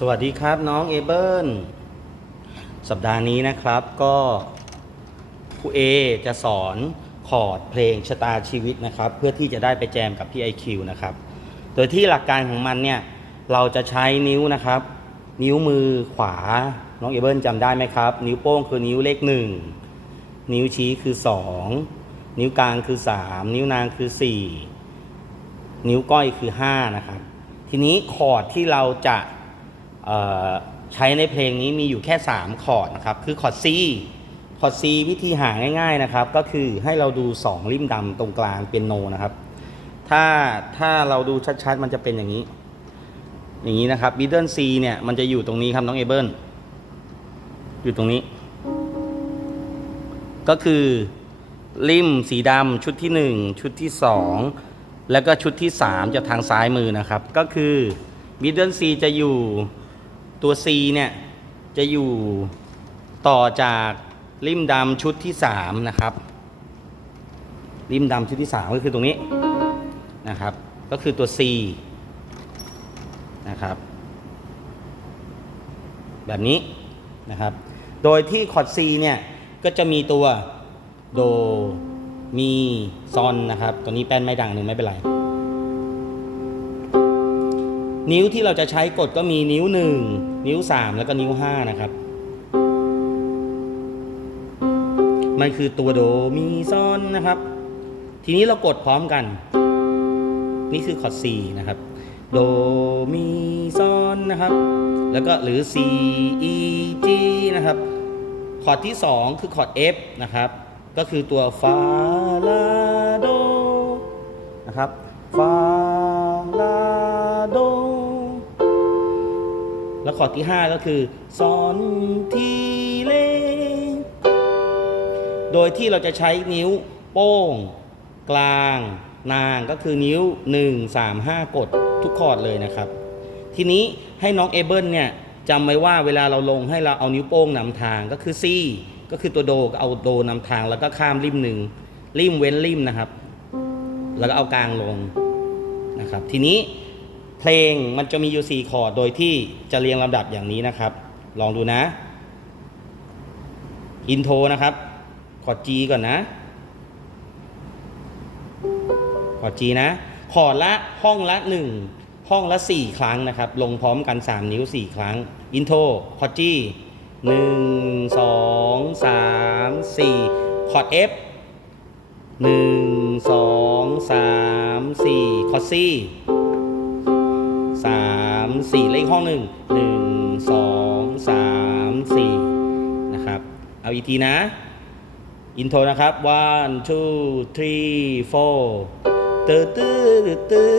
สวัสดีครับน้องเอเบิลสัปดาห์นี้นะครับก็ครูเอจะสอนคอร์ดเพลงชะตาชีวิตนะครับ เพื่อที่จะได้ไปแจมกับพี่ IQ นะครับ โดยที่หลักการของมันเนี่ยเราจะใช้นิ้วนะครับ นิ้วมือขวา น้องเอเบิลจำได้ไหมครับ นิ้วโป้งคือนิ้วเลขหนึ่งนิ้วชี้คือ 2 นิ้วกลางคือ 3 นิ้วนางคือ 4 นิ้วก้อยคือ 5 นะครับ ทีนี้คอร์ดที่เราจะ ใช้ในเพลงนี้มีอยู่แค่ 3 คอร์ดนะครับ คือคอร์ด C คอร์ด C วิธีหาง่าย ๆนะครับ ก็คือให้เราดู 2 ริมดำตรงกลางเป็นโนนะครับ ถ้าถ้าเราดูชัดๆ มันจะเป็นอย่างนี้ อย่างนี้นะครับบิดเดิล C เนี่ย มันจะอยู่ตรงนี้ครับน้องเอเบิลอยู่ตรงนี้ ก็คือริมสีดำชุดที่ 1 ชุดที่ 2 แล้วก็ชุดที่ 3 จะทางซ้ายมือนะครับ ก็คือ middle C จะอยู่ ตัว C เนี่ยจะอยู่ต่อจากริมดำชุดที่ 3 นะครับ ริมดำชุดที่ 3 ก็คือตรงนี้นะครับ ก็คือตัว C นะครับ แบบนี้นะครับ โดยที่คอร์ด C เนี่ยก็จะมีตัวโดมีซอนนะครับ ตัวนี้แป้นไม่ดังหนึ่งไม่เป็นไร นิ้วที่เราจะใช้กดก็มีนิ้ว 1 นิ้ว 3 แล้วก็นิ้ว 5 นะครับ มันคือตัวโดมีซอนนะครับ ทีนี้เรากดพร้อมกัน นี่คือคอร์ด C นะครับ โดมีซอนนะครับ แล้วก็หรือ C E G นะครับ คอร์ดที่ 2 คือคอร์ด F นะครับ ก็คือตัวฟาลาโดนะครับฟา คอร์ดที่ 5 ก็คือซอนทีเล โดยที่เราจะใช้นิ้วโป้ง กลาง นางก็คือนิ้ว 1 3 5 กดทุกคอร์ดเลยนะครับ ทีนี้ให้น้องเอเบิลเนี่ยจำไว้ว่าเวลาเราลงให้เราเอานิ้วโป้งนำทางก็คือ C ก็คือตัวโดก็เอาโดนำทางแล้วก็ข้ามริมหนึ่งริมเว้นริมนะครับ แล้วก็เอากลางลงนะครับ ทีนี้ เพลงมันจะมีอยู่ 4 คอร์ด โดยที่จะเรียงลำดับอย่างนี้นะครับ ลองดูนะ อินโทรนะครับ คอร์ด G ก่อนนะ คอร์ด G นะ คอร์ดละห้องละ 1 ห้องละ 4 ครั้งนะครับ ลงพร้อมกัน 3 นิ้ว 4 ครั้ง อินโทร คอร์ด G 1 2 3 4 คอร์ด F 1 2 3 4 คอร์ด C 3 4เลขห้อง1 1 2 3 4นะครับเอาอีกทีนะอินโทรนะครับ one two three four ตื้อตื้อตื้อ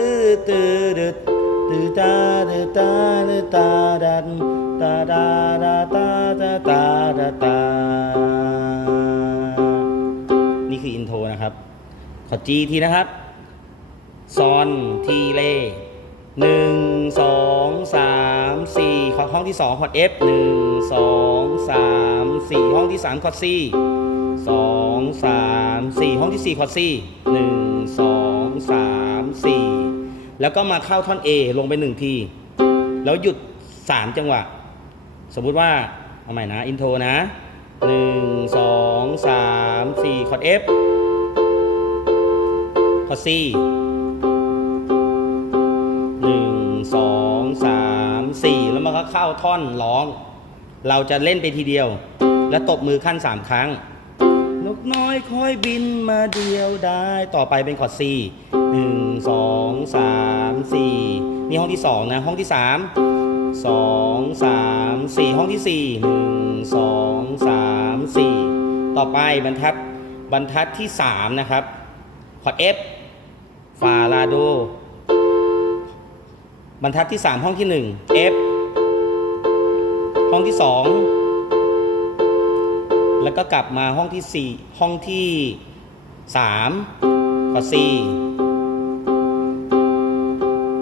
ตื้อตื้อตื้อตาตื้อตาตื้อตาดันตาดาดาตาตาตาดาตานี่คืออินโทรนะครับ ขอจีทีนะครับซอนทีเล หนึ่งสองสามสี่ขอห้องที่สองคอร์ด F หนึ่งสองสามสี่ห้องที่สามคอร์ด C สองสามสี่ห้องที่สี่คอร์ด C หนึ่งสองสามสี่แล้วก็มาเข้าท่อน A ลงไปหนึ่งที แล้วหยุดสามจังหวะ สมมุติว่า เอาใหม่นะ อินโทรนะหนึ่งสองสามสี่คอร์ด F คอร์ด C วมันก็เข้าท่อนร้อง เราจะเล่นไปทีเดียว แล้วตบมือขั้นสามครั้ง นกน้อยคอยบินมาเดียวได้ ต่อไปเป็นคอร์ด C หนึ่งสองสามสี่นี่ห้องที่สองนะห้องที่สามสองสามสี่ห้องที่สี่หนึ่งสองสามสี่ต่อไปบรรทัดบรรทัดที่สามนะครับคอร์ด F ฟาลาโดบรรทัดที่ 3 ห้องที่ 1 F ห้องที่2แล้วก็กลับมาห้องที่4ห้องที่3คอร์ด C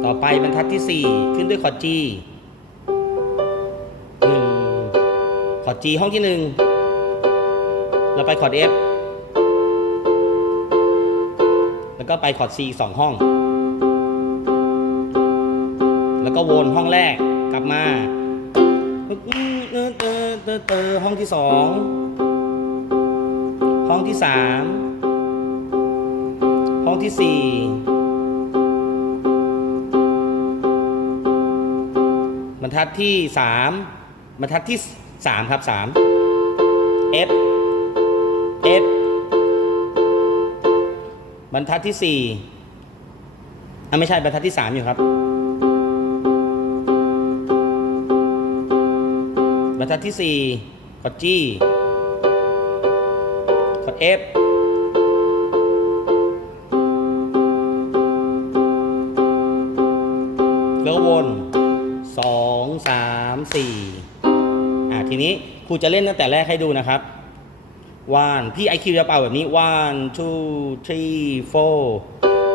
ต่อไปบรรทัดที่4ขึ้นด้วยคอร์ด G 1คอร์ด G ห้องที่1แล้วไปคอร์ด F แล้วก็ไปคอร์ด C สองห้อง แล้วก็วนห้องแรกกลับมา เตอเตอเตอห้องที่สองห้องที่สามห้องที่สี่บรรทัดที่สามบรรทัดที่สามครับสาม F F บรรทัดที่สี่อะไม่ใช่บรรทัดที่สามอยู่ครับ รทัดที่ 4 กดจี้กดเอฟแล้ววน 2 3 4 อ่าทีนี้ครูจะเล่นตั้งแต่แรกให้ดูนะครับวานพี่ไอคิวจะเป่าแบบนี้ one two three ฟ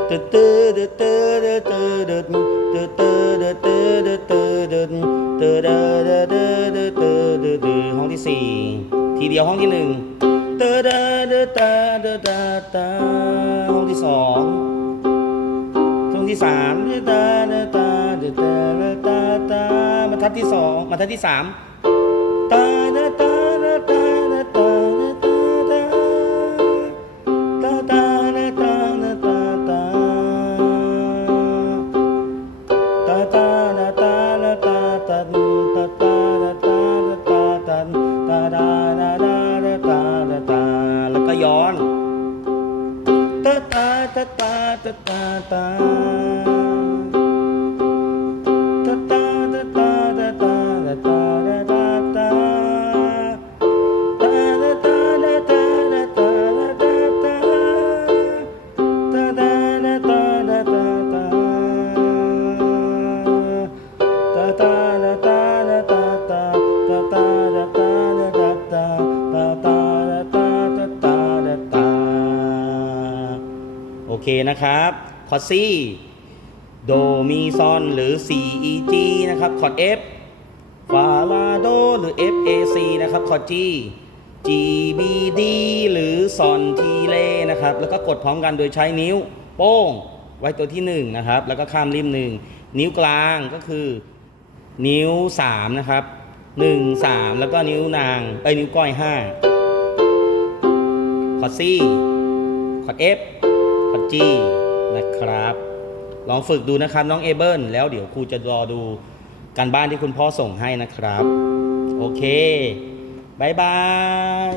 ตึ๊ตึ๊ตึ๊ตึ๊ตึ๊ตึ๊ตึ๊ตึ๊ตึ๊ตึ๊ตึ๊ตึ๊ตึ๊ห้องที่สี่ทีเดียวห้องที่หนึ่งตึ๊ดตึ๊ตึ๊ดตึ๊ดห้องที่สองห้องที่สามตึ๊ตึ๊ตึ๊ตึ๊ตึ๊ดบรรทัดที่สองบรรทัดที่สามตึ๊ ta ta ta ta ta เคนะครับคอร์ดซีโดมีซอนหรือ C E G นะครับคอร์ด F ฟาลาโดหรือ F A C นะครับคอร์ด G G B D หรือซอนทีเลนะครับ แล้วก็กดพร้อมกันโดยใช้นิ้ว โป้ง ไว้ตัวที่1นะครับ แล้วก็ข้ามริมหนึ่งนิ้วกลางก็คือ นิ้ว3นะครับ1 3 แล้วก็นิ้วนางเอ้ยนิ้วก้อย5คอร์ด C คอร์ด F ปัจจี้นะครับ ลองฝึกดูนะครับน้องเอเบิลแล้วเดี๋ยวครูจะรอดูการบ้านที่คุณพ่อส่งให้นะครับ โอเคบายบาย